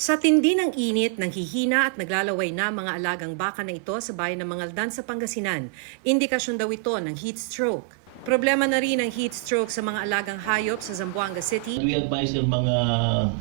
Sa tindi ng init, nanghihina at naglalaway na mga alagang baka na ito sa bayan ng Mangaldan sa Pangasinan. Indikasyon daw ito ng heat stroke. Problema na rin ang heat stroke sa mga alagang hayop sa Zamboanga City. We advise yung mga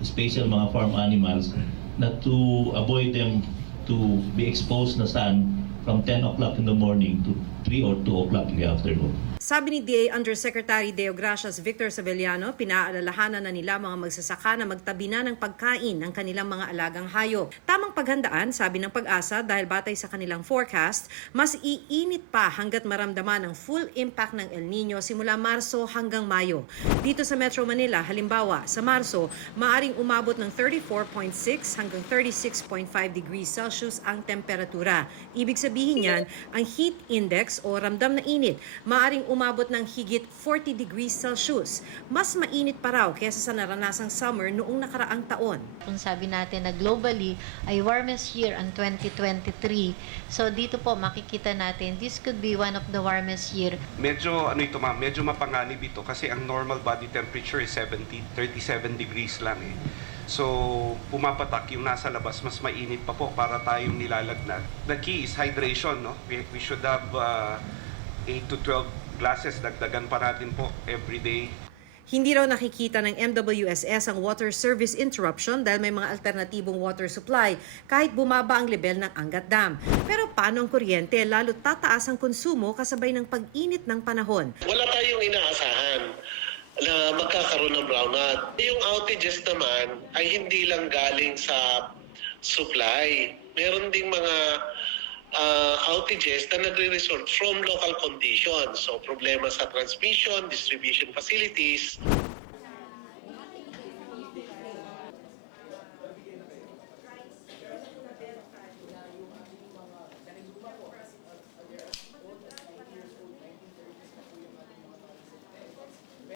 special mga farm animals not to avoid them to be exposed na sun from 10 o'clock in the morning to 3 or 2 o'clock in the afternoon. Sabi ni DA Undersecretary Deo Gracias Victor Savellano, pinaalalahanan na nila mga magsasaka na magtabi na ng pagkain ng kanilang mga alagang hayop. Tamang paghandaan, sabi ng Pag-asa, dahil batay sa kanilang forecast, mas iinit pa hanggat maramdaman ang full impact ng El Nino simula Marso hanggang Mayo. Dito sa Metro Manila, halimbawa, sa Marso, maaring umabot ng 34.6 hanggang 36.5 degrees Celsius ang temperatura. Ibig sabihin yan, ang heat index o ramdam na init, maaring umabot ng higit 40 degrees Celsius. Mas mainit pa raw kaysa sa naranasang summer noong nakaraang taon. Kung sabi natin na globally ay warmest year ang 2023. So dito po makikita natin this could be one of the warmest year. Medyo medyo mapanganib ito kasi ang normal body temperature is 37 degrees lang eh. So pumapatak yung nasa labas, mas mainit pa po para tayong nilalagnat. The key is hydration, no? We should have 8 to 12 glasses, dagdagan pa natin po every day. Hindi raw nakikita ng MWSS ang water service interruption dahil may mga alternatibong water supply kahit bumaba ang level ng Angat Dam. Pero paano ang kuryente, lalo tataas ang konsumo kasabay ng pag-init ng panahon? Wala tayong inaasahan na magkakaroon ng brownout. Yung outages naman ay hindi lang galing sa supply. Meron ding mga outages na nagre-result from local conditions. So problema sa transmission, distribution facilities.